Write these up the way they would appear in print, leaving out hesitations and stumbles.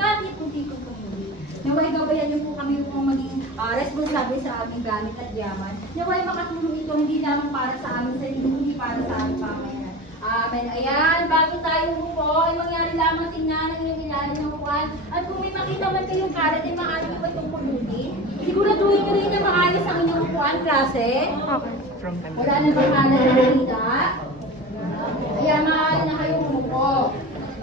kahit tipon-tipon community. Naway gabayan niyo po kami kung maging responsable sa aming gamit at yaman. Naway makatulong ito hindi lamang para sa amin sarili, hindi para sa aming pamayanan. Amen. Ayan, bago tayo umupo, ay mangyari lamang tingnan ang inyong ilalim ng upuan. At kung may makita man kayong kalat, ay maaari nyo ba itong pulutin? Siguraduhin nyo rin na maayos ang inyong upuan, klase. Okay. Wala na bang kalat na nakita? Ayan, maaari na kayong umupo.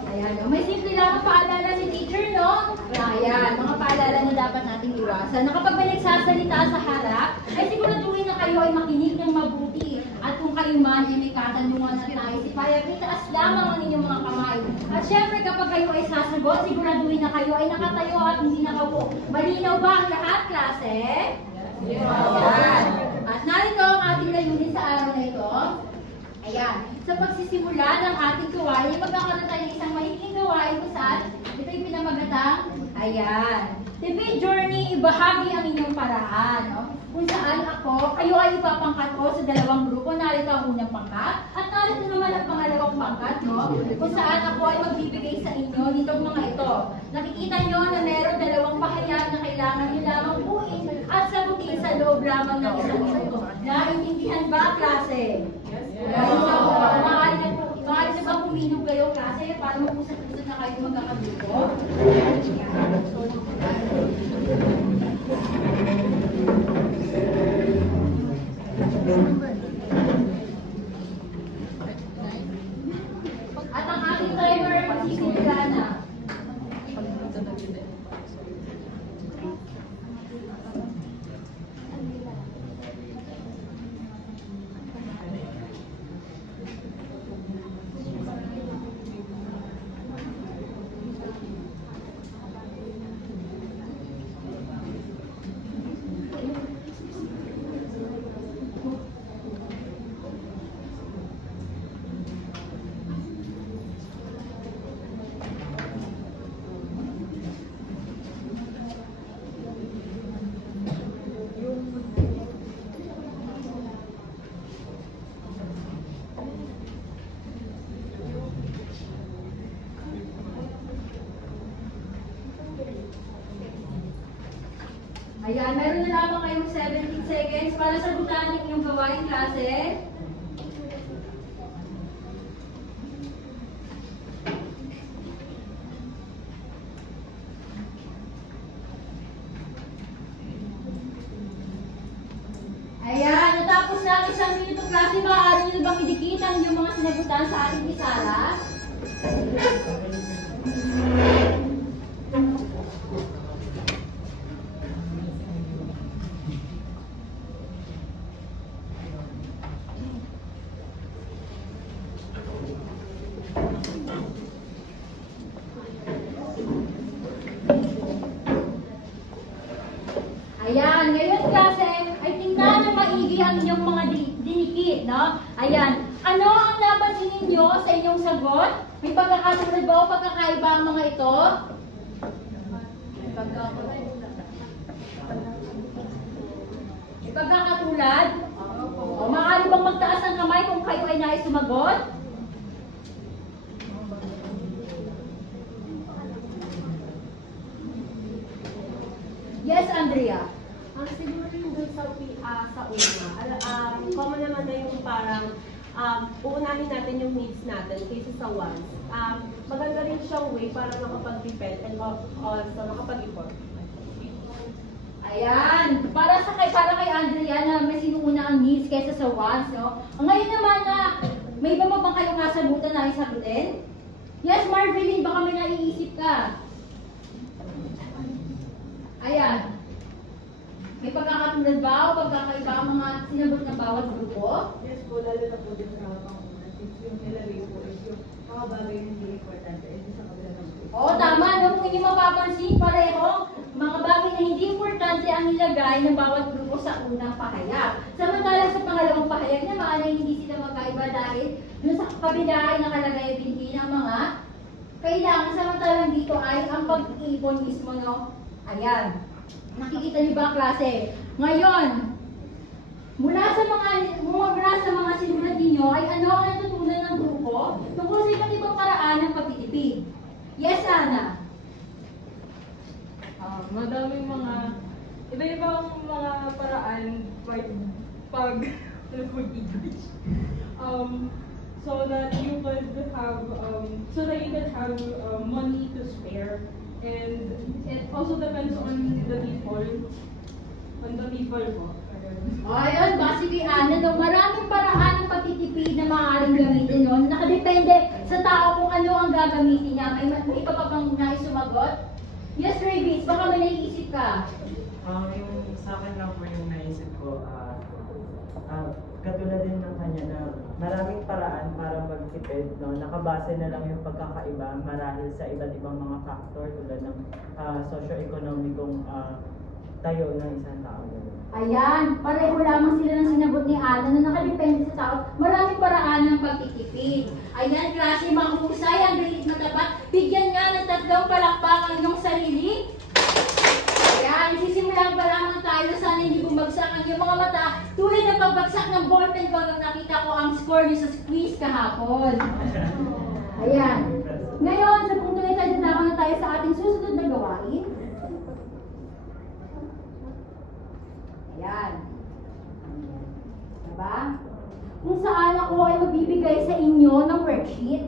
Ayan, may simple lamang paalala ni teacher, no? Ayan, mga paalala na dapat nating iwasan. Na kapag may nagsasalita sa harap, ay siguraduhin na kayo ay makinig ng mabuti. At kung kayo man ay may katanungan at naisipaya, itaas lamang ang inyong mga kamay. At syempre kapag kayo ay sasagot, siguraduhin na kayo ay nakatayo at hindi nakaupo. Malinaw ba ang lahat, klase? Ayan. At narito ang ating layunin sa araw na ito. Ayan. Sa pagsisimula ng ating gawain, magkakaroon tayo ng isang mahiking gawain kung saan ito yung pinamagatang, ayan. TV journey, ibahagi ang inyong paraan. No? Kung saan kayo ay ipapangkat ko sa dalawang grupo. Narito ang unang pangkat at narito naman ang pangalawang pangkat. No? Kung saan ako ay magbibigay sa inyo nitong mga ito. Nakikita nyo na meron dalawang pahayag na kailangan nyo lamang buuin at sagutin sa loob lamang ng isang minuto. Naintindihan ba, klase? Maaari na ba puminog kayo, klase, para mag-usap-usap na kayo magkakagrupo? At ang ating timer ay magsisimula na. Ayan, meron na lamang kayong 17 seconds para sagutan ang inyong gawain, klase. Ayan, natapos na ang isang minuto, klase. Maaari nyo bang idikit ang inyong mga sinagutan sa ating pisara? Ayan, ngayon klase, ay tingnan ng maigi ang inyong mga dinikit, no? Ayan, ano ang napansin ninyo sa inyong sagot? May pagkakasunod ba o pagkakaiba ang mga ito? May pagkakatulad? O maaari bang magtaas ang kamay kung kayo ay nais sumagot? Yes, Andrea. Siguro yung dun sa una, common naman na yung parang uunahin natin yung needs natin kaysa sa wants. Maganda rin siyang way para makapag-depend and also makapag-import. Ayan, para kay Andrea na may sinuuna ang needs kaysa sa wants, no? Ngayon naman na may iba pa bang kayong kasagutan na isagutin? Yes, Marvelyn, baka may naiisip ka. Ayan. May pagkakatulad ba o pagkakaiba ang mga sinagot ng bawat grupo? Yes po, lalo na po din sa mga pangunan. Since yung nilagay po is yung mga bagay na hindi importante, hindi sa kabila ng grupo. Oo, tama. No? Kung hindi mapapansin, pareho, mga bagay na hindi importante ang nilagay ng bawat grupo sa unang pahayag. Samantalang sa pangalawang pahayag naman ay hindi sila magkaiba dahil dun sa kabila ay nakalagay din ang mga kailangan. Samantalang dito ay ang pag-iipon mismo, no? Ayan. Nakikita niyo ba, klase? Ngayon, mula sa mga sinulat ninyo ay ano ang natutunan ng grupo tungkol sa iba't ibang paraan ng pagtitipid. Yes, Ana? pag English. So that you could have money to spare, and it also depends on the people po. Ayun, base kay Ana, no, maraming paraan ng pagtitipid na maaaring gamitin nun. Nakadepende sa tao kung ano ang gagamitin niya. May iba pa bang nais sumagot? Yes, Ravis, baka may naiisip ka. Yung sa akin lang po yung naisip ko, katulad din ng kanya na maraming paraan para magtipid, no? Nakabase na lang yung pagkakaiba marahil sa iba't ibang mga factor tulad ng socio-economicong tayo ng isang tao. Ayan, pareho lamang sila ng sinagot ni Ana na nakadepende sa tao. Maraming paraan ng pagtitipid. Ayan, klase, mahusay, ang galit matapat. Bigyan nga ng 3 palakpak ang iyong sarili. Ayan, sisimulan pa lamang tayo. Sana hindi bumagsak ang iyong mga mata. Tulad ng pagbagsak ng ballpen ko nung nakita ko ang score niyo sa quiz kahapon. Ayan. Ngayon, sa punto na tayo, dadako na tayo sa ating susunod na gawain. Ayan. Diba? Kung saan ako ay magbibigay sa inyo ng worksheet.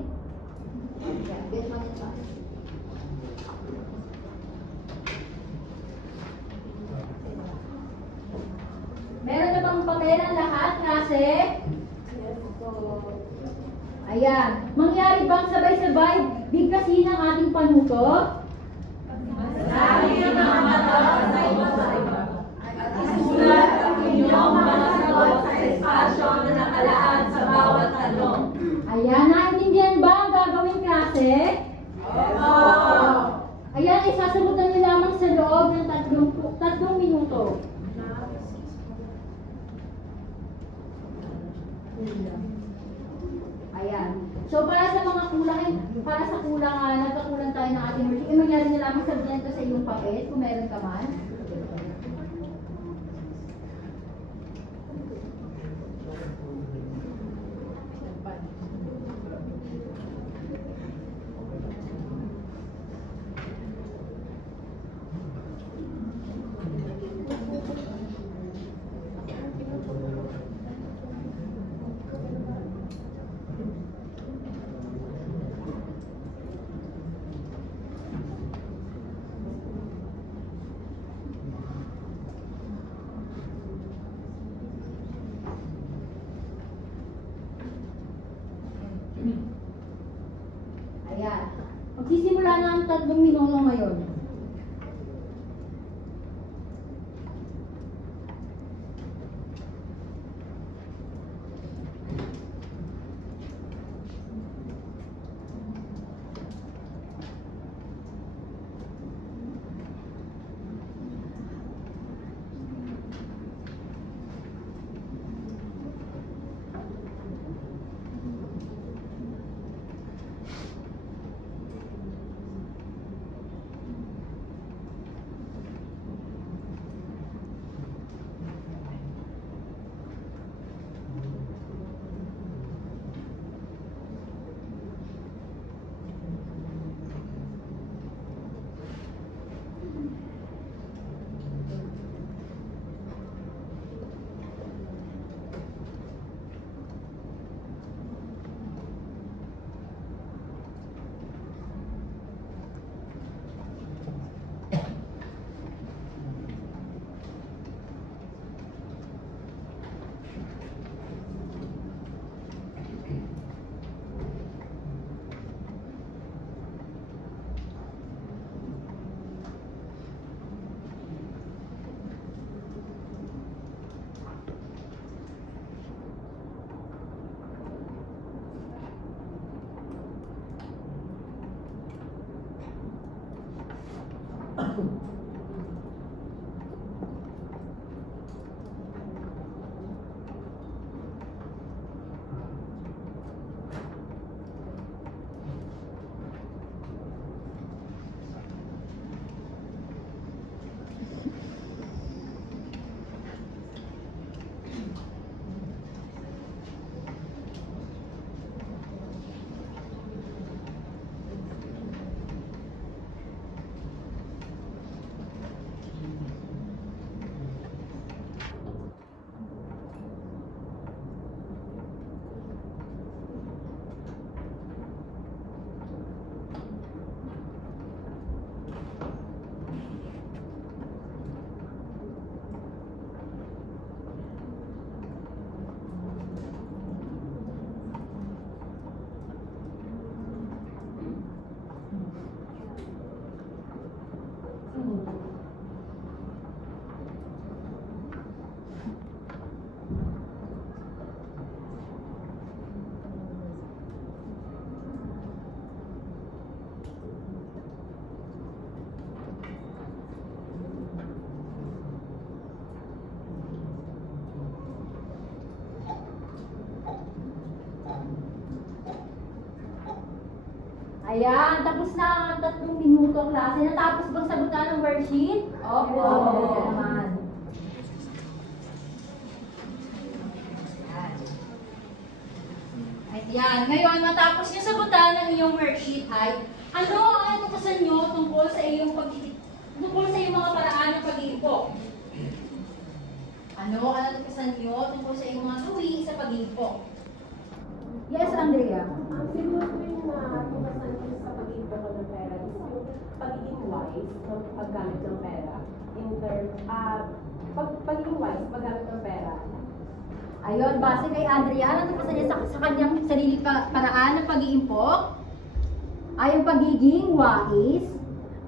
Ayan, get mo nito. Meron na bang papel ang lahat, klase? Ayan. Mangyari bang sabay-sabay bigkasin ang ating panuto? Sabi ng mga mata sa iba-iba. At isulat ang inyong mga sagot sa espasyo na nakalaan sa bawat tanong. Ayan, naintindihan ba ang gagawing klase? Opo! Ayan, isasagutan niyo lamang sa loob ng 3 minuto. Ayan. So, para sa mga nagkakulang tayo ng ating worksheet, mangyari na lamang sabihan ko sa iyong papel, kung meron ka man. Ayan. Magsisimula na ang 3 minuto ngayon. Ayan, tapos na ang 3 minuto klase. Natapos bang sagutan ng worksheet? Opo. Ayan naman. Ayan. Ngayon, matapos yung sagutan ng iyong worksheet ay, ano ang natuklasan nyo tungkol sa iyong mga paraan ng pag-iimpok? Ano ang natuklasan nyo tungkol sa iyong mga gawi sa pag-iimpok? Yes, Andrea. Ang siguro yung natuklasan ko sa pag-iimpok ng pera is yung pagiging wise sa paggamit ng pera. In terms, pagiging wise paggamit ng pera. Ayun, base kay Andrea, ano natuklasan niya sa kanyang sarili paraan ng pag-iimpok? Ay ang pagiging wise.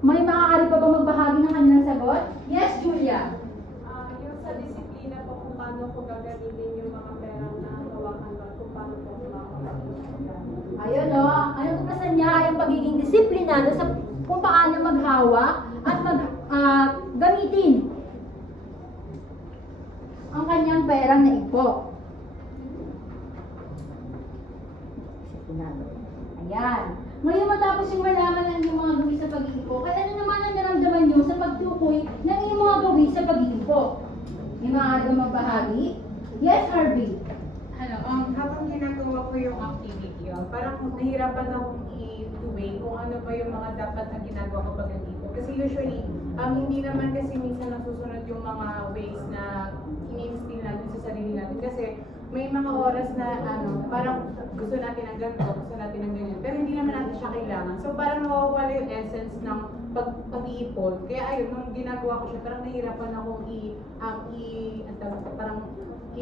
May maaari pa ba magbahagi ng kanilang sagot? Yes, Julia. Yung sa disiplina po kung paano ko gagamitin yung mga perang nahawakan ko at kung paano po makakapag-iwan. Ayun o, ano tuklasan niya ay ang pagiging disiplinado sa kung paano maghawak at gamitin ang kanyang perang naipok. Disiplinado. Ayan. Ngayon matapos yung malaman ng inyong mga gawi sa pag-iipok, ay ano naman ang naramdaman nyo sa pagtukoy ng inyong mga gawi sa pag-iipok? May maaari ba magbahagi? Yes, Harvey. Habang ginagawa ko yung activity, parang nahirapan akong i-weigh kung ano ba yung mga dapat na ginagawa ko pag nandito. Kasi usually, hindi naman kasi minsan nasusunod yung mga ways na ini-instill natin sa sarili natin. Kasi may mga oras na parang gusto natin ng ganito, gusto natin ng ganyan. Pero hindi naman natin siya kailangan. So parang nawawala yung essence ng pag-iipon. Kaya ayun, nung ginagawa ko siya, parang nahirapan akong parang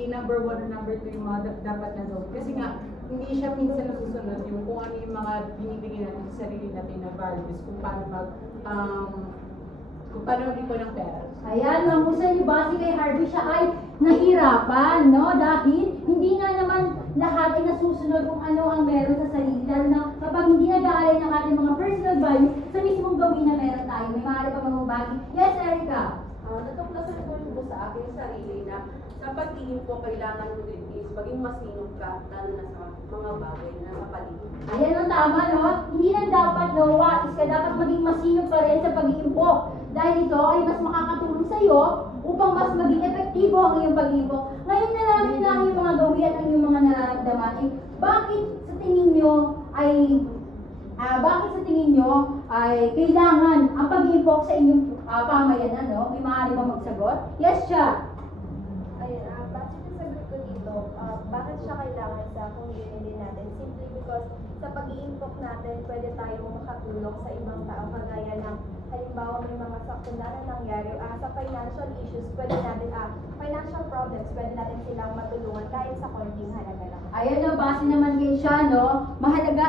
number 1 or number 2 yung mga dapat na gawin. Kasi nga, hindi siya minsan nasusunod yung kung ano yung mga binibigyan natin sa sarili natin na values, kung paano mag-ipon ng pera. Ayan, mahusay yung base kay Harvey, siya ay nahirapan, no? Dahil hindi nga naman lahat ay nasusunod kung ano ang meron sa sarili. Lalo na kapag hindi nag-aalay ng ating mga personal values sa mismong gawin na meron tayo. May maaari pa magbahagi. Yes, Erica? Natuklasan ko po sa aking sarili na sa pag-iimpok kailangan mo din is maging masinop ka, lalo na sa mga bagay na sa paligid. Ayan ang tama, no? Hindi lang dapat, no, wais ka, dapat maging masinop ka rin sa pag-iimpok. Dahil ito ay mas makakatulong sa iyo upang mas maging epektibo ang iyong pag-iimpok. Ngayon na namin na ang iyong mga gawin at ang iyong mga nararamdaman. Bakit sa tingin nyo ay kailangan ang pag-iimpok sa inyong pamayanan, no? May maaari ba magsagot? Yes, siya. Ayun, base sa sagot ko dito, bakit siya kailangan sa community natin? Simply because sa pag-iimpok natin, pwede tayong makatulong sa ibang tao, kagaya ng halimbawa may mga sakuna na nangyari sa financial issues, pwede natin, financial problems, pwede natin silang matulungan kahit sa konting halaga lang. Ayan na, base naman kay siya, no? Mahalaga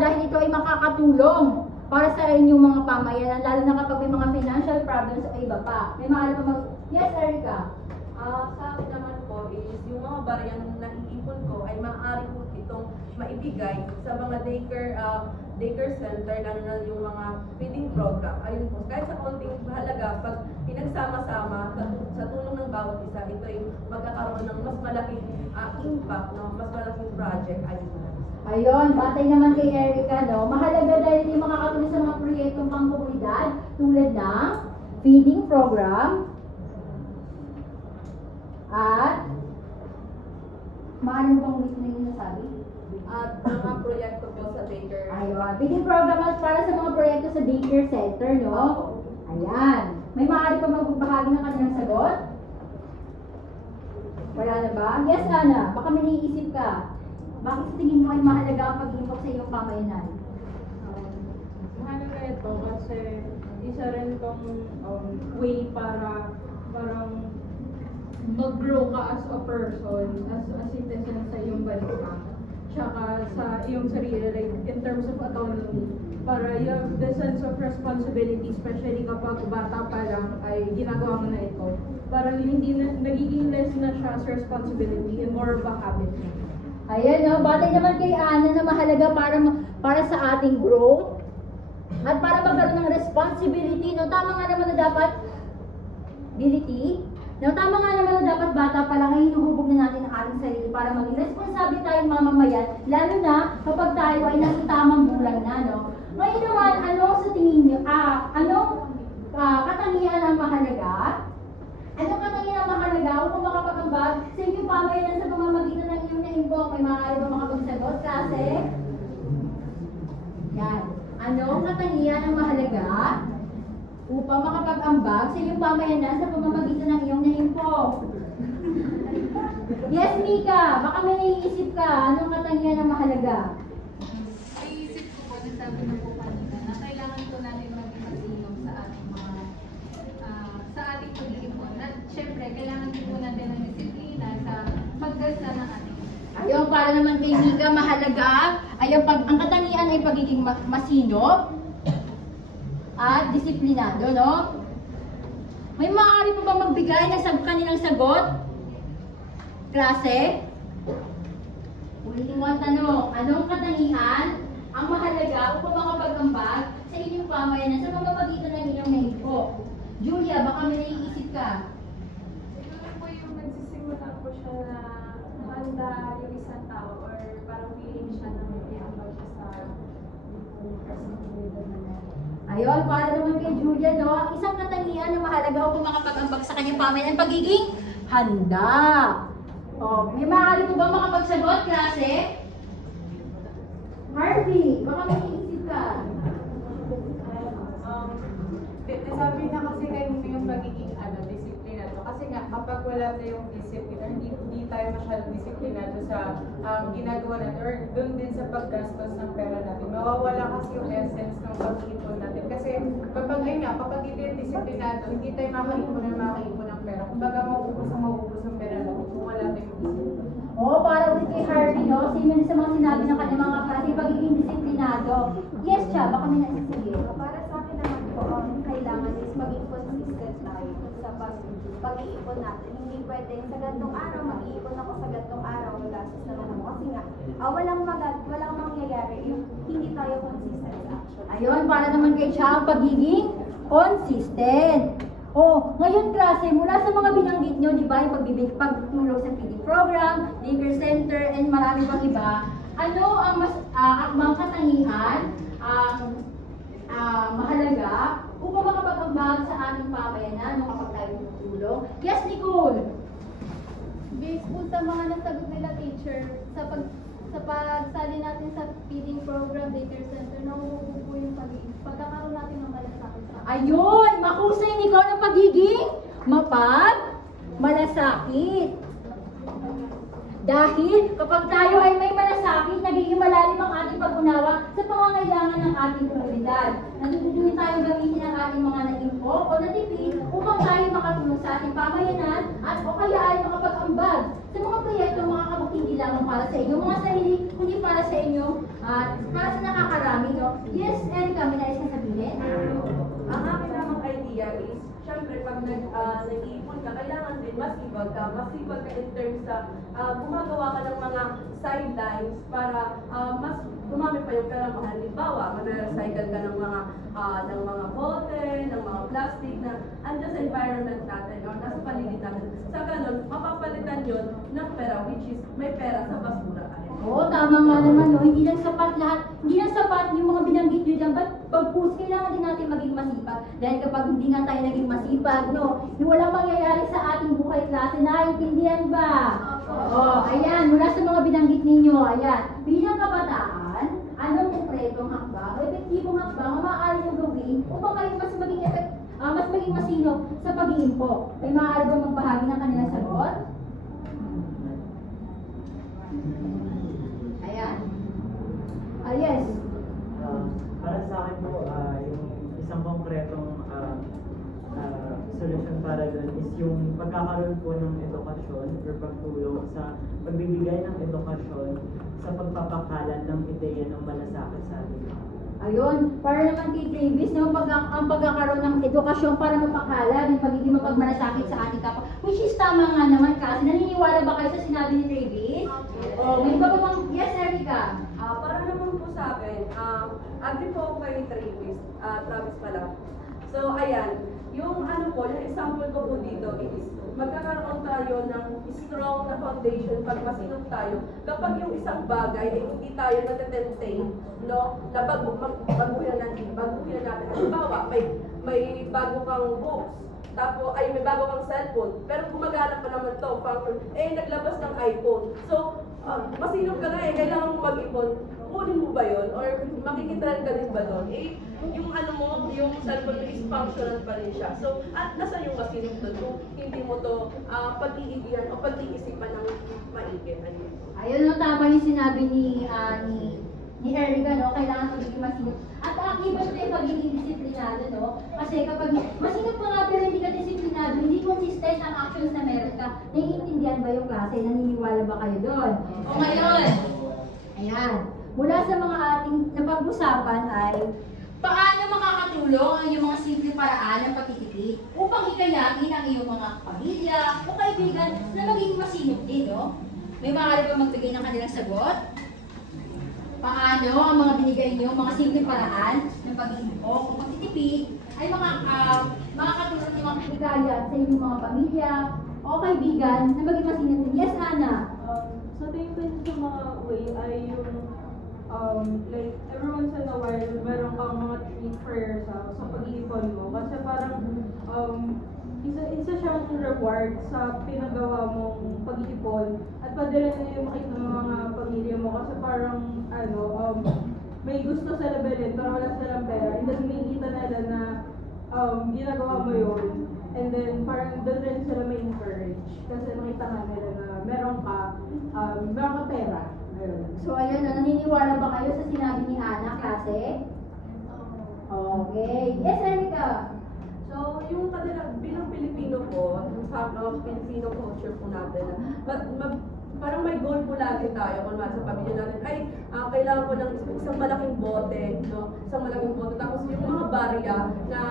dahil ito ay makakatulong para sa inyong mga pamayanan, lalo na kapag may mga financial problems o iba pa. May maaari pa Yes, Erica? Sa akin naman po is yung mga bariyang naiipon ko ay maaari po itong maibigay sa mga daycare center, lalo na yung mga feeding program. Ayun po, kahit sa konting halaga, pag pinagsama-sama sa tulong ng bawat isa, ito ay magkakaroon ng mas malaking impact, no? Mas malaking project. Ayun, batay naman kay Erica, no? Mahalaga dahil yung makakatulong sa mga proyektong pangkomunidad tulad ng feeding program at maaari mo bang ulit na yung nasabi? At mga proyekto po sa daycare. Ayun, feeding program at para sa mga proyekto sa daycare center, no? Ayan. May maaari pa magbahagi ng kanilang sagot? Wala na ba? Yes, Ana. Baka may naiisip ka. Bakit sa tingin mo ay mahalaga ang pag-iimpok sa iyong pamayanan? Mahalaga ito kasi isa rin itong way para parang mag-grow ka as a person, as a citizen sa iyong bansa. Tsaka sa iyong sarili, like in terms of autonomy. Para you have the sense of responsibility, especially kapag bata pa lang ay ginagawa mo na ito. Parang hindi na, nagiging less na siya as responsibility and more of a habit na. Ayan, no? Batay naman kay Ana na mahalaga para sa ating growth at para magkaroon ng responsibility, no? Tama nga naman na dapat ability Now, tama nga naman na dapat bata pa lang ay hinuhubog na natin ang ating sarili para maging responsable tayong mamamayan, lalo na kapag tayo ay nasa tamang gulang na, no? Ngayon naman, ano sa tingin niyo? Katangian ang mahalaga? Anong katangian ang mahalaga upang makapag-ambag sa inyong pamayanan sa pamamagitan ng inyong naimbok? May maaari ba makapagsagot? Kasi, yan. Anong katangian ang mahalaga upang makapag-ambag sa iyong pamayanan sa pamamagitan ng iyong naimbok? Yes, Mika. Baka may naiisip ka. Anong katangian ang mahalaga? Naiisip ko po, nasabi na po kanina, na kailangan po natin maging masinong sa ating mga sa ating pag-iipon. At syempre, kailangan din po natin ng disiplina sa pagdasa ng ating. Ayun, para naman kay Mika, mahalaga ay ang katangian ay pagiging masinop at disiplinado, no? May maaari po ba magbigay ng kanilang sagot? Klase? Ulitin mo ang tanong, anong katangian ang mahalaga upang makapag-ambag sa inyong pamayanan sa pamamagitan ng inyong naipo? Julia, baka may naiisip ka. Siguro po yung nagsisimula po siya na handa yung isang tao or parang feeling siya na may ambag siya sa Ayun, para naman kay Julia, no? Ang isang katangian na mahalaga upang makapag-ambag sa kanyang pamayanan, pagiging handa. Oh, may maaari po ba makapagsagot, klase? Harvey, baka may iisip ka. Nasabi na kasi kanina yung pagiging disiplinado. Kasi nga, kapag wala tayong disiplina, hindi tayo masyadong disiplinado sa ginagawa natin or doon din sa paggastos ng pera natin. Mawawala kasi yung essence ng pag-iipon natin. Kasi kapag hindi tayo disiplinado, hindi tayo makaipon ng pera. Kumbaga, mauubos ang pera natin kung wala tayong disiplina. Oo, para ulit kay Harvey, no? Same yun sa mga sinabi ng kanyang mga klase, pagiging disiplinado. Yes, siya, baka may naisisige. Para sa akin naman po, kailangan is maging consistent tayo sa pag-iipon natin. Hindi pwedeng sa gantong araw, mag-iipon ako sa gantong araw, magastos naman ako. Kasi nga, walang mangyayari yung hindi tayo consistent sa action. Ayun, para naman kay siya, ang pagiging consistent. Oh, ngayon klase, mula sa mga binanggit nyo, di ba, yung pagtulong sa feeding program, daycare center, and marami pang iba, ano ang mga katangian ang mahalaga upang makapag-ambag sa ating pamayanan no, kapag tayo tutulong? Yes, Nicole! Based po sa mga nasagot nila teacher, sa pagsali natin sa feeding program, daycare center, nakukuha po yung pagkakaroon natin ng malasakit sa Ayun! Mahusay, Nicole, ang pagiging malasakit. Dahil kapag tayo ay may malasakit, nagiging malalim ang ating pag-unawa sa pangangailangan ng ating komunidad. Natutunan tayo gamitin ang ating mga nag-impok o natipid upang tayo makatulong sa ating pamayanan at o kaya ay makapag-ambag sa mga proyekto makakabuk hindi lamang para sa inyo, mga sarili, kundi para sa inyo at para sa nakakarami. No? Yes, Erica, may nais na sabihin? Ang akin namang idea is, syempre pag nag-iipon ka, kailangan din masipag ka in terms sa gumagawa ka ng mga sidelines para mas dumami pa yung pera mo. Halimbawa, mag-recycle ka ng mga bote, ng mga plastic na andyan sa environment natin o nasa paligid natin. Sa ganun, mapapalitan yun ng pera, which is may pera sa basura ka. Oo, tama nga naman, no? Hindi lang sapat lahat, hindi lang sapat yung mga binanggit nyo dyan, but pag-push, kailangan din natin maging masipag. Dahil kapag hindi nga tayo naging masipag, no, yung walang mangyayari sa ating buhay klase, naiintindihan ba? Oo, ayan, mula sa mga binanggit ninyo, ayan, bilang kabataan, anong konkretong hakbang, o epektibong hakbang, ang maaari nyo gawin upang kayo mas maging masinop sa pag-iimpok? May maaari ba magbahagi ng kanilang sagot? Ayan. Yes. Para sa akin po, yung isang konkretong solution para doon is yung pagkakaroon po ng edukasyon or pagtulong sa pagbibigay ng edukasyon sa pagpapakalat ng ideya ng malasakit sa atin. Ayun, para naman kay Travis, no, ang pagkakaroon ng edukasyon para mapakala ng pagiging mapagmalasakit sa ating kapwa. Which is tama nga naman kasi. Naniniwala ba kayo sa sinabi ni Travis? O, may iba pa bang, yes, Erica? Para naman po sa akin, agree po ako kay Travis pala. So, ayan, yung example ko po dito is, magkakaroon tayo ng strong na foundation pag masinop tayo kapag yung isang bagay ay hindi tayo natetempt, no, na baguhin natin. Halimbawa, may bago kang books, tapos ay may bago kang cellphone, pero gumagana pa naman to, function, naglabas ng iPhone. So, masinop ka na kailangan mo mag-ipon. Kunin mo ba yun? Or makikitran ka din ba doon? Yung ano mo, yung cellphone mo is functional pa rin siya. So, at nasa yung masinop doon kung hindi mo to pag-iigihan o pag-iisipan ng maigi. Ayun, no, tama yung sinabi ni Erica, no? Kailangan magiging masinop. At iba ito yung pagiging disiplinado, no? Kasi kapag masinop ka nga pero hindi ka disiplinado, hindi consistent ang actions na meron ka, naiintindihan ba yung klase? Naniniwala ba kayo doon? O ngayon, ayan, mula sa mga ating napag-usapan ay paano makakatulong ang iyong mga simple paraan ng pagtitipid upang hikayatin ang iyong mga pamilya o kaibigan na maging masinop din, no? May maaari ba magbigay ng kanilang sagot? Paano ang mga binigay niyo, mga simple paraan ng pag-iimpok o pagtitipid ay makakatulong ng mga hikayat sa inyong mga pamilya o kaibigan na maging masinop din? Yes, Hana? Sa tingin ko sa mga way ay yung like every once in a while meron kang mga treat for yourself sa pag-iipon mo kasi parang isa siyang reward sa pinagawa mong pag-iipon at pwede rin yung makita ng mga pamilya mo kasi parang may gusto sila bilhin pero wala silang pera and then makikita nila na ginagawa mo yun and then parang doon rin sila may encourage kasi nakita nga nila na meron ka pera. So ayun, naniniwala ba kayo sa sinabi ni Hana, klase? Okay. Yes, Erica? So, yung kanilang bilang Pilipino po, sa Filipino culture po natin, parang may goal po lagi tayo kung sa pamilya natin, ay kailangan po ng isang malaking bote, no? Isang malaking bote. Tapos yung mga barya na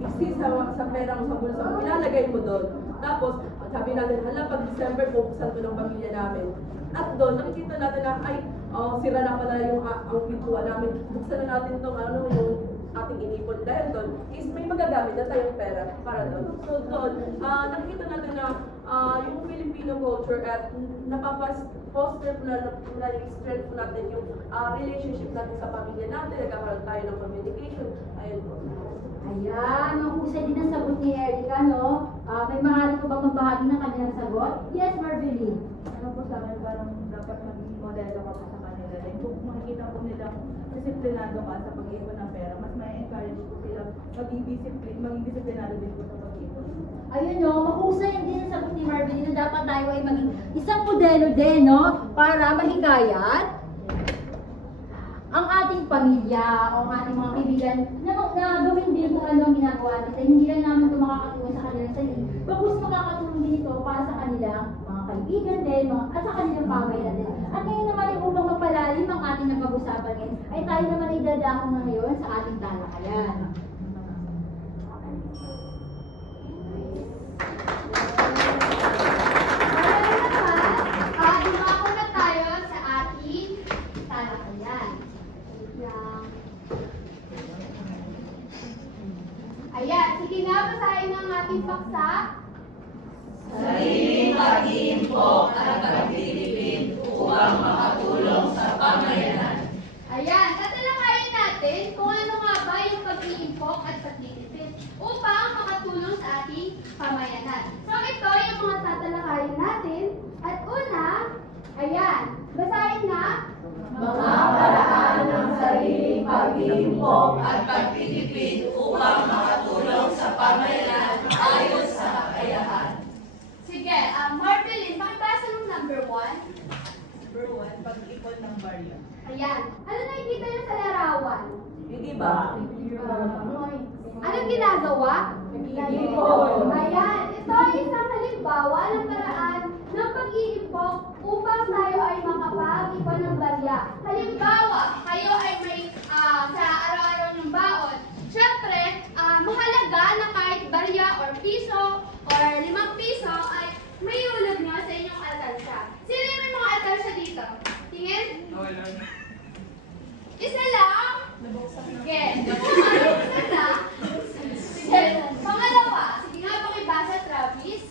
exist sa perang sa bulsa mo, ilalagay mo doon. Tapos, sabi natin, pag December, buksan ko ng pamilya namin. At doon, nakikita natin na, sira na pala yung ang bituan namin. Buksan na natin itong yung ating inipon. Dahil doon, is may magagamit na tayong pera para doon. So doon, nakikita natin na yung Filipino culture at napaposter po na strength po natin yung relationship natin sa pamilya natin. Nagkakaroon tayo ng communication. Ayun po. Ayan, mahusay din ang sagot ni Erica, no? May maaari ko ba magbahagi ng kanilang sagot? Yes, Marveline. Ano po sa akin, parang dapat maging modelo ka pa sa kanila. Like, kung makikita po nilang disiplinado ka sa pag-iipon ng pera, mas may encourage po sila maging disiplinado din po sa pag-iipon. Ayun, no? Mahusay din ang sagot ni Marveline na dapat tayo ay maging isang modelo din, no? Para mahikayat ang ating pamilya o ang ating mga kaibigan na gawin din kung ano ang ginagawa natin. Hindi lang naman ito makakatulong sa kanilang sarili, bagkus makakatulong din ito para sa kanilang mga kaibigan din, at sa kanilang pamilya din. At ngayon naman ay upang mapalalim ang ating napag-usapan ngayon, ay tayo naman ay dadako na ngayon sa ating talakayan. Dumako na tayo sa ating talakayan. Ayan, sige nga, basahin ang ating paksa. Sariling pag-iimpok at pagtitipid upang makatulong sa pamayanan. Ayan, tatalakayin natin kung ano nga ba yung pag-iimpok at pagtitipid upang makatulong sa ating pamayanan. So ito yung mga tatalakayin natin. At una, ayan, basahin nga. Mga paraan ng sariling pag-iimpok at pagtitipid upang makatulong sa pamayanan ayon sa kakayahan. Sige, Marveline, pakibasa ng number 1. Number 1, pag-ipon ng barya. Ayan, ano nakikita niyo sa larawan? Hindi ba? Anong ginagawa? Nag-iipon. Ayan, ito ay isang halimbawa ng paraan ng pag-iimpok upang tayo ay makapag-ipon ng barya. Halimbawa, kayo ay may sa araw-araw ng baon. Siyempre, mahalaga na kahit barya or piso or 5 piso ay may ulog nyo sa inyong alkansya. Sino yung may mga alkansya dito? Tingin? Isa lang? Sige. Isa lang? Sige. Pangalawa, sige nga pakibasa, Travis.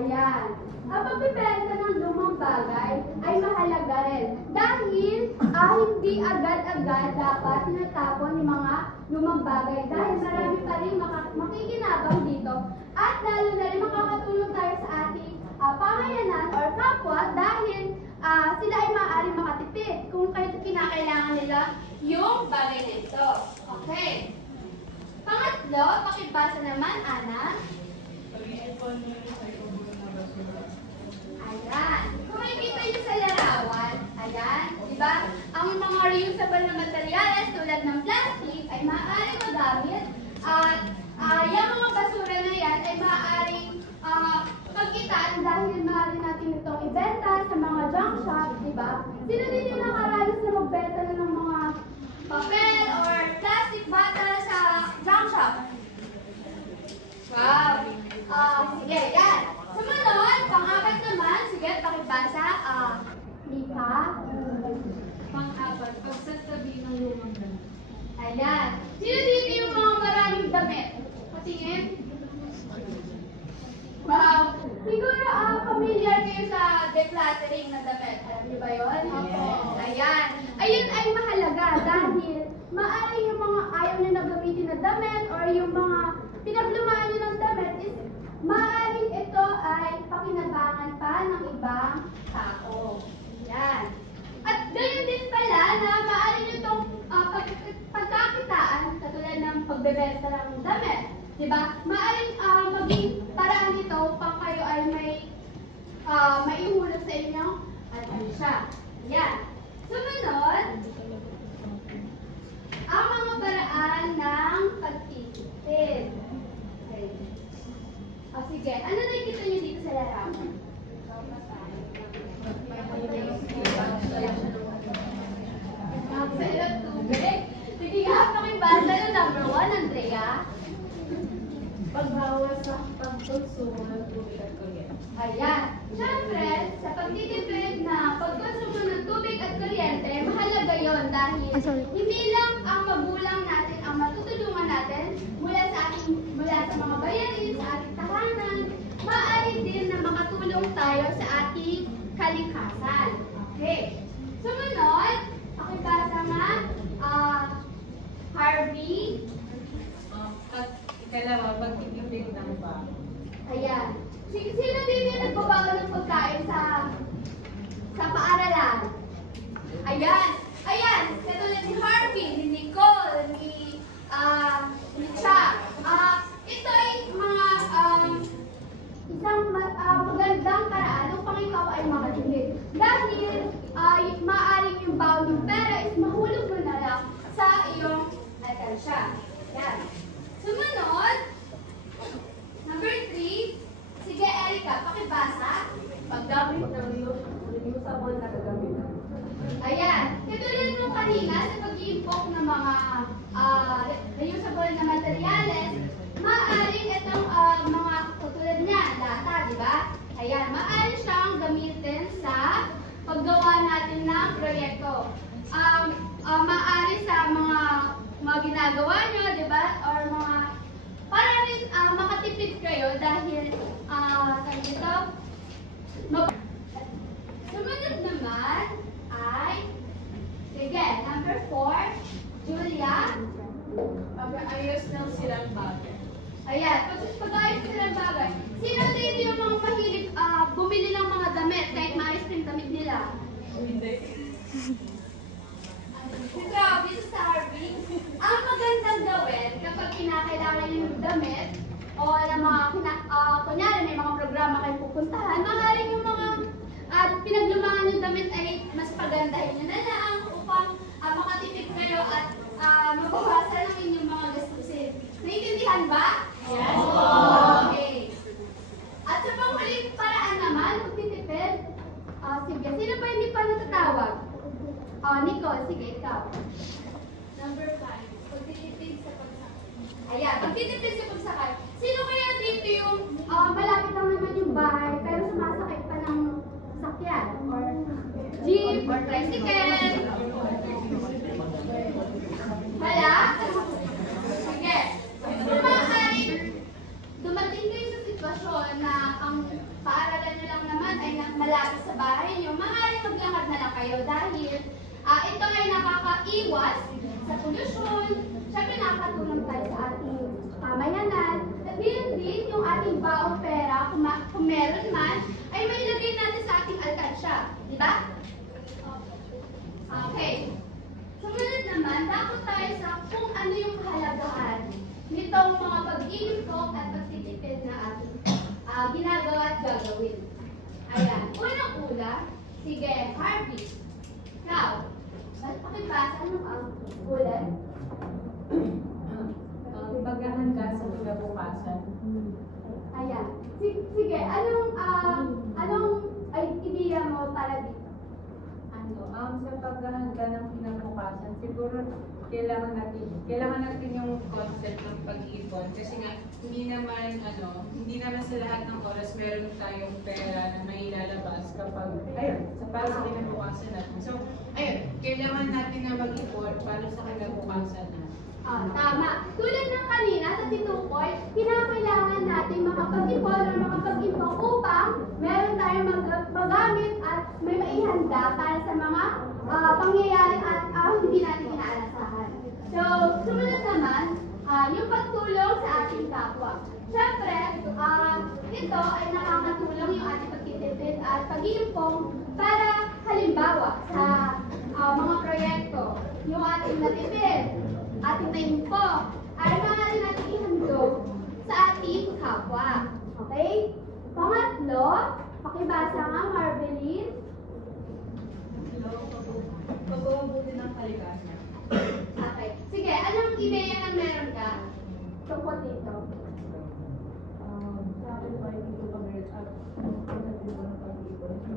Ayan. Ang pagbibenta ng lumang bagay ay mahalaga rin dahil hindi agad-agad dapat tinatapon yung mga lumang bagay dahil marami pa rin makikinabang dito at lalo na rin makakatulong tayo sa ating pamayanan or kapwa dahil sila ay maaaring makatipid kung kinakailangan nila yung bagay na ito. Okay. Pangatlo, pakibasa naman, Ana. Ayan. Kung makikita nyo sa larawan, ayan, di ba? Ang mga reusable na materyales tulad ng plastic ay maaaring magamit at yung mga basura na yan ay maaaring pagkitaan dahil maaari natin itong ibenta sa mga junk shop, di ba? Sino din yung nakaranas na magbenta na ng mga papel or plastic bottle sa junk shop? Wow! Sige, yan. Sumunod, pang-apat naman, sige, pakibasa. Mika. Pang-apat, pagsasabi ng lumang damit. Ayan. Sino dito yung mga maraming damit? Patingin. Wow. Siguro, familiar kayo sa decluttering na damit. Alam niyo ba yun? Ayan. Ayun ay mahalaga dahil maaaring yung mga ayaw nyo na gamitin na damit or yung mga pinaglumaan nyo ng damit is maaaring ito ay pakinabangan pa ng ibang tao. Yan. At gayon din pala na maaaring nyo itong pagkakitaan, katulad ng pagbebenta ng damit. Diba? Maaaring maging paraan nito upang kayo ay maihulog sa inyo at ano siya. Yan. Sumunod, ang mga paraan ng pagtitipid. Okay. Sige. Ano nakikita niyo dito sa larawan? Sa iyong tubig. Sige nga, pakibasa yung number 1, Andrea. Pagbawas sa pagkonsumo ng tubig at kuryente. Ayan. Siyempre, sa pagtitipid na pagkonsumo ng tubig at kuryente, mahalaga yon dahil hindi lang ang magulang natin ang matutulungan natin mula sa mga bayarin, sa ating tahanan, maaari din na makatulong tayo sa ating kalikasan. Okay. Sumunod, pakibasa nga, Harvey. Ikalawa, pagtitipid ng ba? Ayan. Sino din yung nagbabago ng pagkain sa paaralan? Ayan. Ayan. Katulad ni Harvey, ni Nicole, ni Cha. Ito ay mga isang magandang paraan upang ikaw ay makatipid. Dahil maaaring yung baon ng pera is mahulog mo na lang sa iyong alkansya. Yan. Sumunod, number 3. Sige, Erica, pakibasa. Paggamit ng reusable na gagamitin. Ayan. Katulad mo kanina sa pag-iimpok ng mga reusable na materyales, maaaring itong mga katulad niya, lata, di ba? Ayan, maaari siyang gamitin sa paggawa natin ng proyekto. Maaari sa mga ginagawa nyo, di ba? Or mga, para rin makatipid kayo dahil, sabi dito, sumunod naman ay, sige, number 4, Julia. Pag-aayos ng silang bagay. Ayan, pag-ayos sila ng bagay. Sino dito yung mga mahilig bumili ng mga damit kahit maayos yung damit nila? Hindi. Grabe sa Harvey. Ang magandang gawin kapag kinakailangan yung damit o ng mga, kunyari may mga programa kayo pupuntahan, maaaring yung mga pinaglumangan ng damit ay mas pagandahin nyo na lang upang makatipid kayo at mabawasan ang inyong mga gastusin. Naintindihan ba? Yes. Okay. At sa panghuling paraan naman, magtitipid. Sige, sino pa hindi pa natatawag? Nicole, sige, ikaw. Number 5, pagtitipid sa pagsakay. Ayan, pagtitipid sa pagsakay. Sino kaya dito yung malapit lang naman yung bahay pero sumasakay pa ng sakyan? Or jeep, or tricycle? Wala? Sige. Kung maaaring dumating kayo sa sitwasyon na ang polusyon, syempre nakakatulong tayo sa ating pamayanan. At din yung ating baong pera, kung meron man, ay may ilagay natin sa ating alkansya. Di ba? Okay. Sumunod naman, dapat tayo sa kung ano yung kahalagahan nitong mga pag-iimpok at pagtitipid na ating ginagawa at gagawin. Ayan. Unang-una, sige, Harvey. Now, pakibasa ng ang ulan. Paghahan ka sa kinabukasan. Ayan. Sige, anong idea mo para dito? Sa paghahan ka ng kinabukasan, siguro kailangan natin yung concept ng pag-ipon kasi nga hindi naman sa lahat ng oras meron tayong pera na mailalabas kapag para sa kinabukasan natin. So, kailangan natin na mag-ipon para sa kinabukasan natin. Tama. Tulad ng kanina sa titukoy, kinakailangan natin makapag-ipon o makapag-ipon upang meron tayong magamit at may maihanda para sa mga pangyayari at hindi natin inaasahan. So, sumunod naman, yung pagtulong sa ating kapwa. Siyempre, ito ay nakakatulong yung ating pagtitipid at pag-iimpong para halimbawa sa mga proyekto, yung ating natipid, ating naimpong, ay maaari natin ihandog sa ating kapwa. Okay? Pangatlo, pakibasa nga, Marvelyn. Pag-uumbuti ng kalikasan. Okay. Sige, anong ideya na meron ka tungkol dito? Sa akin po ay dito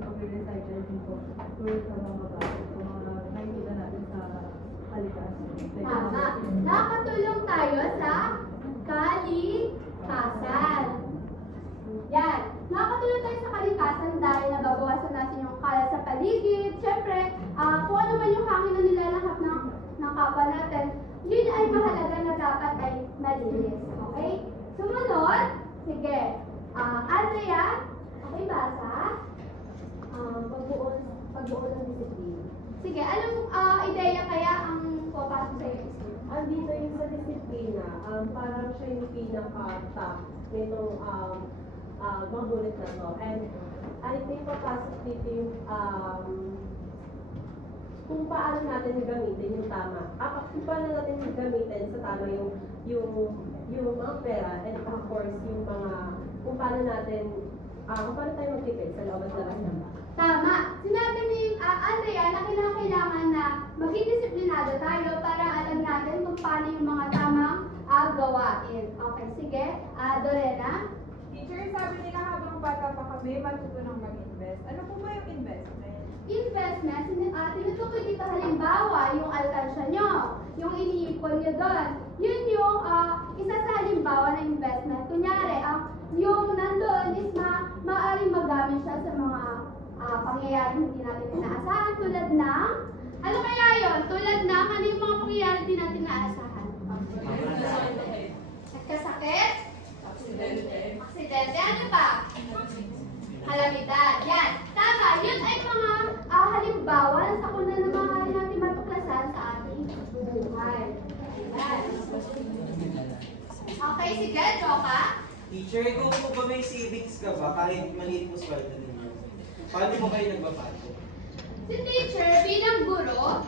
pag-recycle din po sa mga bagay, sa mga nakikita natin sa kalikasan. Tama. Nakakatulong tayo sa kalikasan. Yan. Nakakatulong tayo sa kalikasan dahil nababawasan natin yung kalat sa paligid. Siyempre, kung ano man yung hangin na nilalahap ng kapwa natin, yun ay mahalaga na dapat ay malinis. Okay? Sumunod. Sige. Andrea, okay basa? Pagbuo ng disiplina. Sige, anong ideya kaya ang papasok sa iyo? Andito yung sa disiplina, parang siya yung pinaka-top nitong magulit na to. And I think papasok dito yung kung paano natin gamitin yung tama. Kung paano natin gamitin sa tama yung mga pera and of course yung mga kung paano tayo magtipid sa loob at labas ng bahay. Tama. Sinabi ni Andrea na kailangan na maging disiplinado tayo para alam natin kung paano yung mga tamang gawain. Okay, sige. Dorena? Teacher, sabi nila habang bata pa kami, matutulong mag-invest. Ano po ba yung investment? Investment, tinutukoy dito halimbawa yung alkansya nyo, yung iniipon nyo doon. Yun yung isa sa halimbawa ng investment. Kunyari, yung nandoon is maaaring magamit siya sa mga pangyayari hindi natin inaasahan tulad ng, ano kaya yun? Tulad ng, ano yung mga pangyayari hindi natin inaasahan? Kasakit? Aksidente. Ano pa? Kalamidad. Yan. Tama. Yun ay mga halimbawa na sa kuna na mga natin matuklasan sa ating buhay. Yan. Okay, sige. Joka? Teacher, kung po ba may savings ka ba kahit maliit po sweldo ninyo? Paano mo kayo nagbabago? Si teacher bilang guro,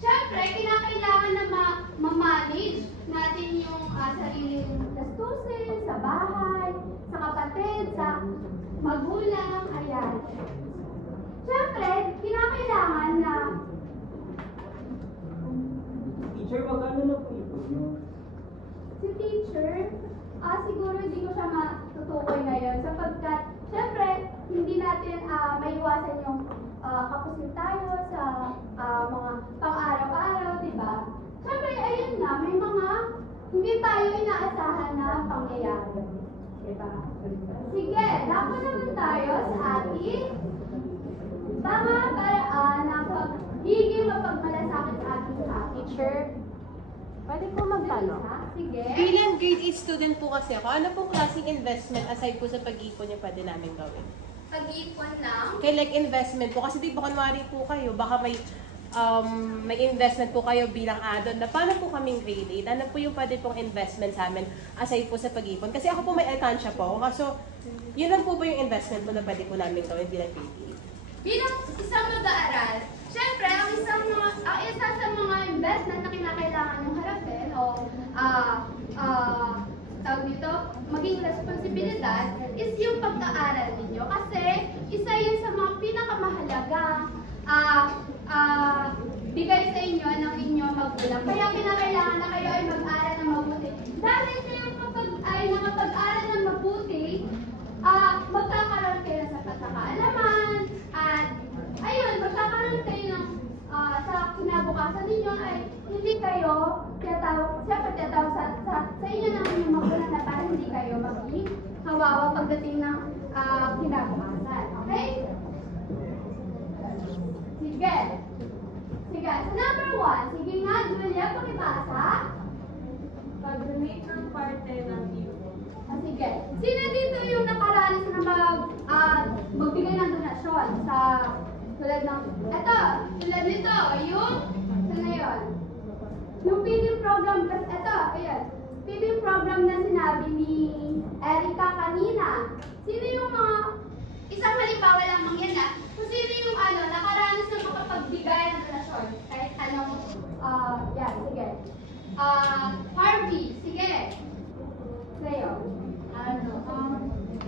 syempre, kinakailangan na ma-manage natin yung sariling gastusin sa bahay, sa kapatid, sa magulang, ayan. Syempre, kinakailangan na Teacher, magkano na po ipon nyo? si teacher, siguro hindi ko siya matutukoy ngayon sapagkat, syempre, hindi natin maiwasan yung kapusin tayo sa mga pang-araw-araw, di ba? Syempre, ayun nga, may mga hindi tayo inaasahan na pangyayari. Diba? Sige, dapat naman tayo sa ating tama paraan na pagiging mapagmalasakit sa ating Teacher, pwede po magtanong? Sige. Bilang grade 8 student po kasi ako, ano pong klaseng investment aside po sa pag-ipon yung pwede namin gawin? Pag-ipon ng Kaya like investment po, kasi di ba kunwari po kayo, baka may may investment po kayo bilang add-on na paano po kaming grade 8? Ano po yung pwede pong investment sa amin aside po sa pag-ipon? Kasi ako po may alkansya po. So, yun lang po ba yung investment po na pwede po namin gawin bilang grade 8? Bilang isang mag-aaral, syempre, ang isa sa mga investment na kinakailangan ng harapin o tawag dito, maging responsibilidad is yung pag-aaral ninyo. Kasi isa yun sa mga pinakamahalaga bigay sa inyo ng inyong magulang. Kaya kinakailangan na kayo ay mag-aral ng mabuti. Dahil kayo kapag ay nakapag-aral ng mabuti, magkakaroon kayo ng sapat na kaalaman at ayun, magkakaroon kayo ng sa kinabukasan ninyo ay hindi kayo tiyatawag sa inyo ng inyong magulang na para hindi kayo maging kawawa pagdating ng kinabukasan. Okay? Sige. Sige. So number 1, sige nga, Julia, pakibasa. Pag-donate ng parte ng ipon. Sige. Sino dito yung nakaranas na magbigay ng donasyon sa tulad ng, eto, tulad nito, yung, sana yun? Yung feeding program, eto, ayan, feeding program na sinabi ni Erica kanina. Sino yung mga, isang halimbawa lamang yan kung sino yung nakaranas na makapagbigay ng donasyon, kahit anong, yan, sige. Harvey, sige. Sa'yo.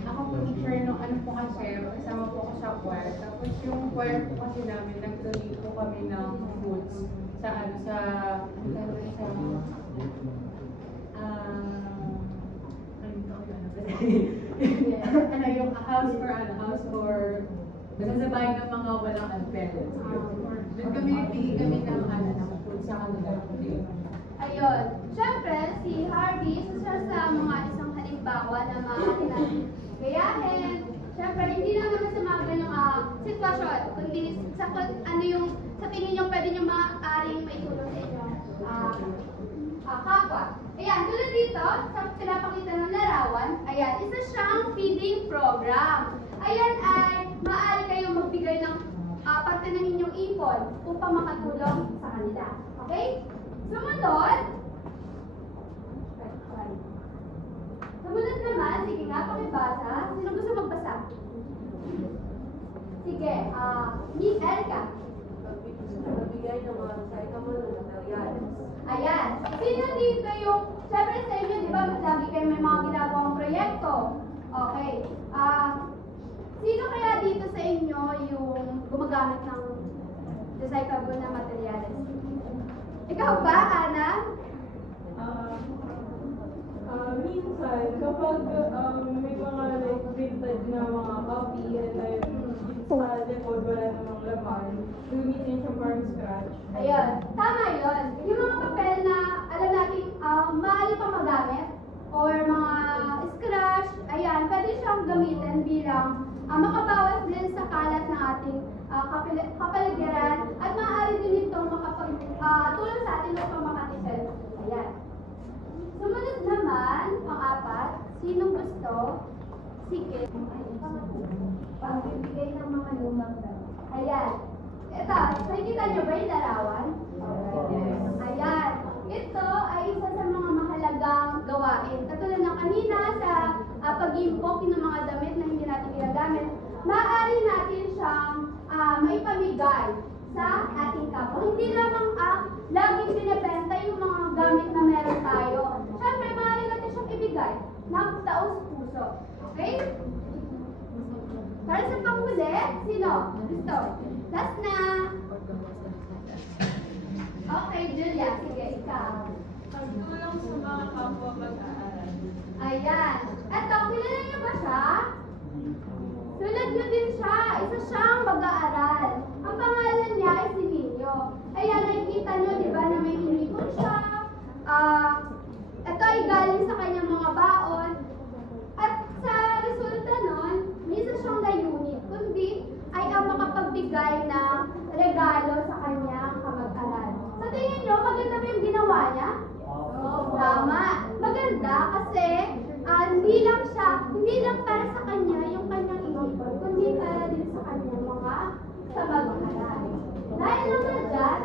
Ako po teacher nung po kasi, kasama po ako sa choir. Tapos yung choir po kasi namin, nag-donate po kami ng foods yung house for basta sa bahay ng mga walang parents. Doon kami nagbigay kami ng food sa kanila. Ayun. Siyempre, si Harvey, isa sa mga isang halimbawa na maaari natin gayahin. Siyempre, hindi lang naman sa mga ganong sitwasyon, kundi sa sa tingin nyo pwede nyo maaaring may tulong sa inyo. Kapwa. Ayan, tulad dito, sa pinapakita ng larawan, ayan, isa siyang feeding program. Ayan ay maaari kayong magbigay ng parte ng inyong ipon upang makatulong sa kanila. Okay? Sumunod. Sumunod naman, sige nga, pakibasa. Sino gusto magbasa? Sige, Miss Erica. Magbigay ng mga materials. Ayan. Sino dito yung, syempre sa inyo, di ba, lagi kayo may mga ginagawang proyekto. Okay. Sino kaya dito sa inyo yung gumagamit ng recyclable na materials? Ikaw ba, Ana? Minsan, kapag may mga vintage na mga copy and then sa likod wala namang laman, gamitin siya from scratch. Ayun. Tama yun. Yung mga papel na alam natin maaari pa magamit or mga scratch, ayan, pwede siyang gamitin bilang makabawas din sa kalat ng ating kapaligiran at maaari din itong tulong sa atin upang makatipid. Ayan. Sumunod naman, pang-apat, sinong gusto? Sige. Pagbibigay ng mga lumang damit. Ayan. Ito, nakikita nyo ba yung larawan? Ayan. Ito ay isa sa mga mahalagang gawain. Katulad ng kanina sa pag-impok ng mga damit na hindi natin ginagamit, maaari natin siyang maipamigay sa ating kapwa. Hindi lamang laging binibenta yung mga gamit na meron tayo. Siyempre, maaari natin siyang ibigay ng taos-puso. Okay? Para sa panghuli, sino? Gusto? Last na. Okay, Julia. Sige, ikaw. Pagtulong sa mga kapwa mag-aaral. Ayan. Eto, kilala niyo ba siya? Tulad niyo din siya. Isa siyang mag-aaral. Ang pangalan niya ay si Nino. Ayan, nakikita niyo, di ba, na may inipon siya. Ito ay galing sa kanyang mga baon. At sa resulta nun, minsan siyang layunin, kundi ay ang makapagbigay ng regalo sa kanyang kamag-aral. Sa tingin niyo, maganda ba yung ginawa niya? Tama. Maganda kasi hindi lang para sa kanya yung kanyang inipon, kundi para din sa kanyang mga kamag-aral. Dahil naman dyan,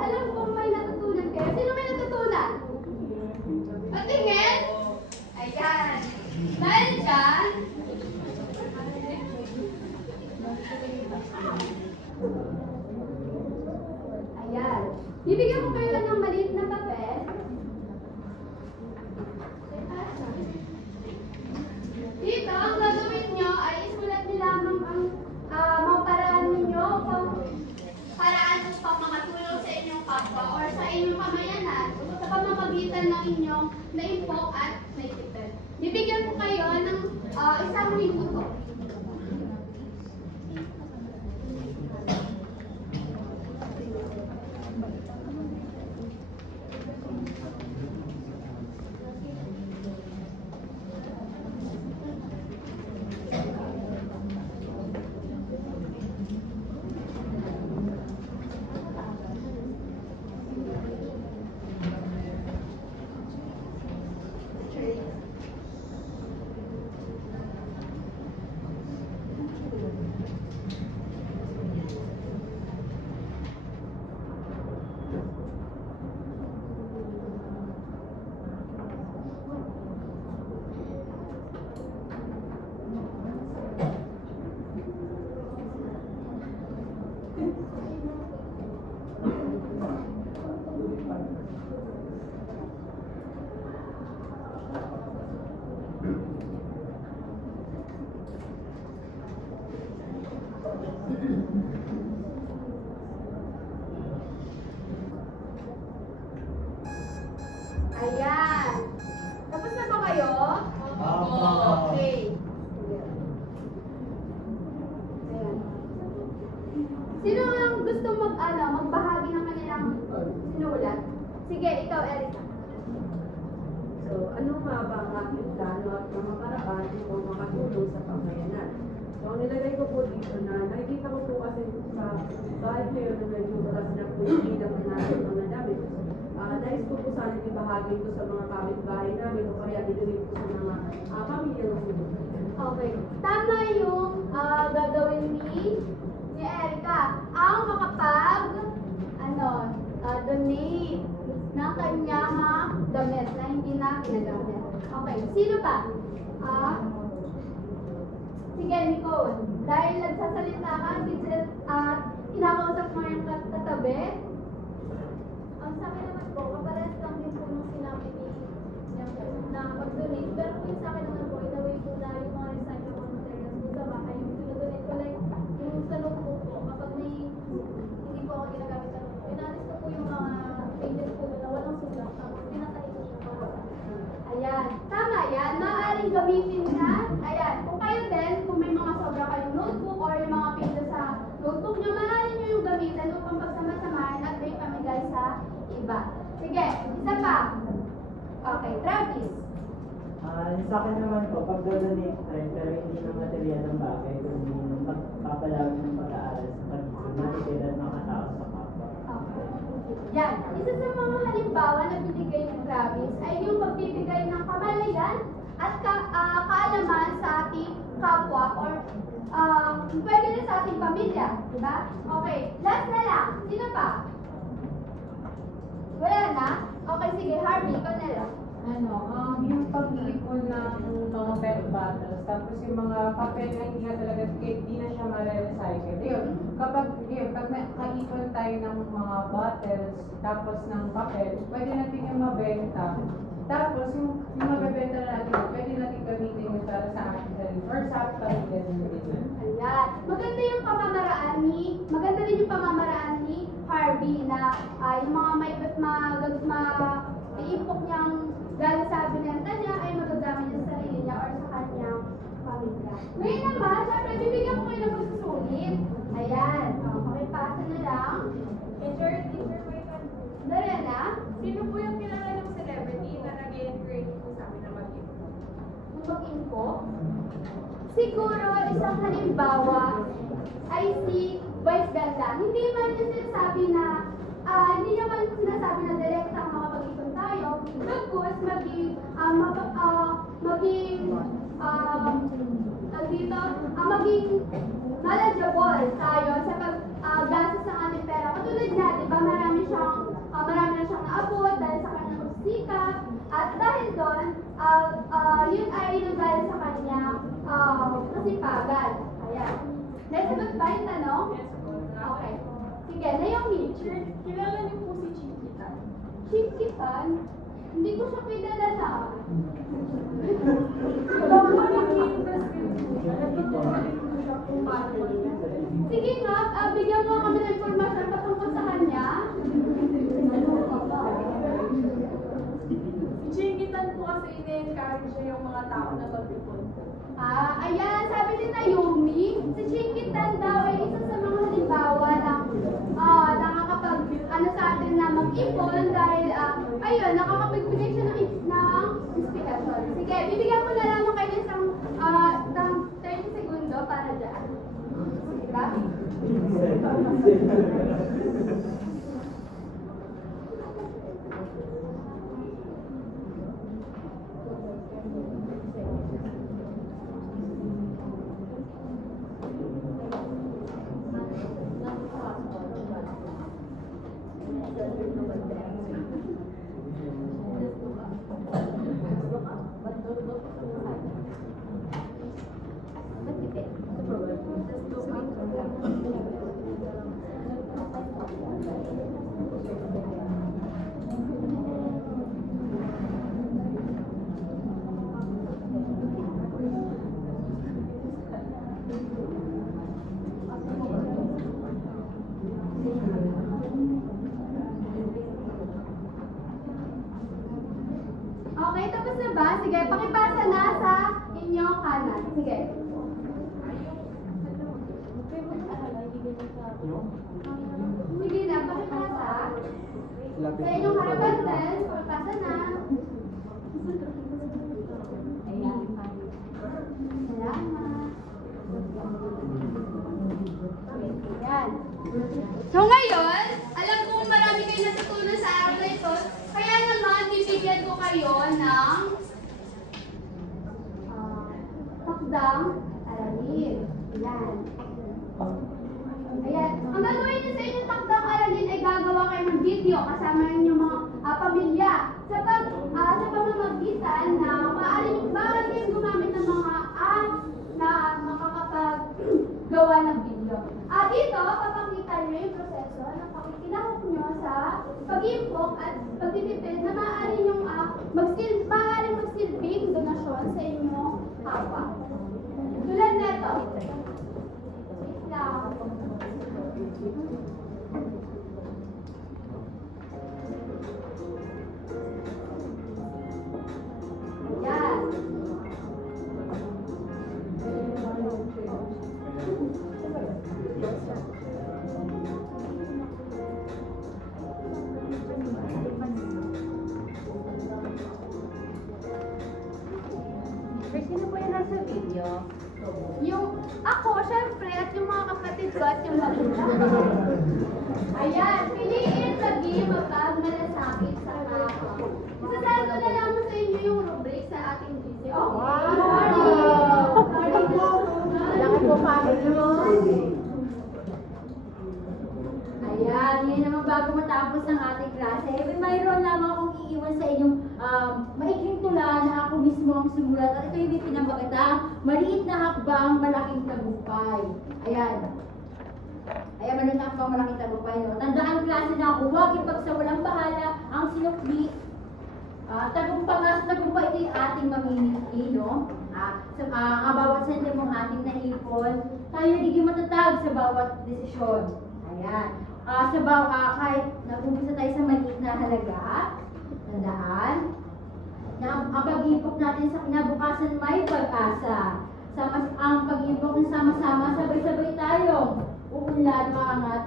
Bibigyan ko kayo ng maliit na papel. Dito, ang gagawin nyo ay isulat nyo lamang ang mga paraan ninyo kung paraan upang makatulong sa inyong kapwa or sa inyong kamayanan sa pamamagitan ng inyong naimpok at naitipid. Bibigyan ko kayo ng isang minuto. Ayan. Tapos na ba kayo? Okay. Ayan. Sino ang gusto magbahagi ng kanilang sinulat? Sige, ikaw, Erica. So, ano nga ba ang aking plano at mga paraan upang makatulong sa pamayanan? So, ang nilagay ko po dito na nakikita ko po kasi sa bahay ngayon na medyo oras na po yung bilang ng ating mga damit. Nais ko po sana ibahagi ko sa mga kapitbahay namin o kaya dinulit ko sa mga pamilya ng sumunod. Okay. Tama yung gagawin ni Erica. Ang donate ng kanyang damit na hindi na ginagamit. Okay. Sino pa? Sige, Nicole. Dahil nagsasalita ka, kinakausap mo yung katabi. Ang sa akin naman po, kapares lang din po nung sinabi ni na mag-donate. Pero kung sa akin naman po, inaway po na yung mga recyclable materials po sa bahay. Yung pinadonate ko, like, yung sa notebook po, kapag may hindi po ako ginagamit sa notebook, inalis ko po yung mga pages po na walang sulat. Tapos pinatay ko siya po. Ayan. Tama yan. Maaaring gamitin na. Ayan. Kung kayo din, kung may mga sobra kayong notebook or yung mga pages sa notebook nyo, maaaring nyo yung gamitin upang pagsama-samahin at may pamigay sa iba. Sige. Isa pa. Okay. Travis. Sa akin naman po, pag-donate rin, pero hindi ng material ng bagay, kundi ng pagpapalawin ng pag-aaral sa pag-matitira ng mga tao sa kapwa. Okay. Yan. Isa sa mga halimbawa na binigay ni Travis ay yung pagbibigay ng kamalayan at kaalaman sa ating kapwa or pwede rin sa ating pamilya. Diba? Okay. Last na lang. Sino pa? Wala na? Okay, sige. Harvey, ikaw na lang. Yung pag-iipon ng mga PET bottles, tapos yung mga papel na hindi na talaga, hindi na siya ma-recycle. Yun, pag nakaipon tayo ng mga bottles, tapos ng papel, pwede natin yung mabenta. Tapos yung mabebenta natin, pwede natin gamitin yung para sa ating sarili or sa pamilya din. Ayan. Maganda rin yung pamamaraan ni Harvey na yung mga iipok niyang galing sa binenta niya ay magagamit niya sa sarili niya or sa kanyang pamilya. Ngayon naman, syempre, bibigyan ko kayo ng pagsusulit. Ayan. Pakipasa na lang. Teacher, wait lang. Narena? Sino po yung kilala ng celebrity na nag-encourage po sa amin na mag-info? Mag-info? Siguro, isang halimbawa ay si Vice Ganda. Hindi man niya sinasabi na direkta makapag-ipon tayo. Bagkus, maging knowledgeable tayo sa pag-gastos ng ating pera. Katulad niya, di ba, marami na siyang naabot dahil sa kanyang pagsisikap. At dahil doon, yun ay nanggaling sa kanyang kasipagan. Ayan. Nasagot ba yung tanong? Yes po. Okay. Sige, Naomi. Kilala niyo po si Chinkitan? Hindi ko siya kilala. Sige nga, bigyan mo kami ng informasyon patungkol sa kanya. Chingitan po kasi ine-encourage niya yung mga tao na mag-ipon. Ayan, sabi ni Naomi, si Chinkitan daw ay isa sa mga halimbawa ng nakakapag, sa atin na mag-ipon dahil, ayun, nakakapagbigay siya ng inspiration. Sige, bibigyan ko na lamang kayo ng 30 segundo para dyan. Diba? Okay, tapos na ba? Sige, pakipasa na sa inyong kanan. Sige. Sige na, pakipasa. Sa inyong harapan din, pakipasa na. Ayan. Salamat. Ayan. So ngayon, alam kong marami kayo natutunan sa araw na ito. Kaya naman, bibigyan ko kayo ng takdang aralin. Ayan. Ayan. Ang gagawin niyo sa inyong takdang aralin ay gagawa kayo ng video kasama inyong mga pamilya. Sa pamamagitan na maaari kayong gumamit ng mga apps na makakapaggawa ng video. Dito, papakita niyo yung proseso ng pakikilahok niyo sa pag-impok at pagtitipid na maaaring yung magsilbing donasyon sa inyong kapwa. Tulad neto. Wait lang. Ayan. Sino po yung nasa video? Yung ako, syempre, at yung mga kapatid ko at yung magulang. Ayan, piliin lagi mapagmalasakit sa kapwa. Isasal ko na lang sa inyo yung rubric sa ating video. Oh, sorry po. Laki po kami yun. Ayan, yun naman bago matapos ang ating klase. Mayroon lamang akong iiwan sa inyong maikling tula na ako mismo ang sumulat. At ito yung pinamagatang maliit na hakbang, malaking tagumpay. Ayan. Ayan, maliit na hakbang, malaking tagumpay. No? Tandaan klase na huwag ipagsawalang bahala ang sinukli. Tagumpay ito yung ating mamimili, no? Ang bawat sentimong ating naipon, tayo nagiging matatag sa bawat desisyon. Ayan. Kahit nag-umpisa tayo sa maliit na halaga, tandaan, na ang pag-ipok natin sa kinabukasan may pag-asa. Ang pag-ipok ng sama-sama, sabay-sabay tayong uunlad, maangat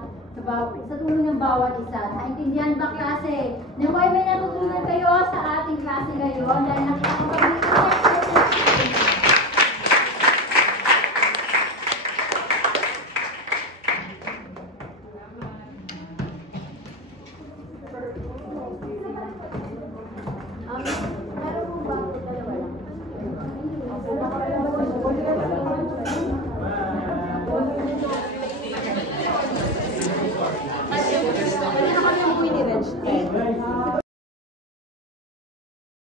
sa tulong ng bawat isa. Naintindihan ba klase? Naway may natutunan kayo sa ating klase ngayon dahil nakita ko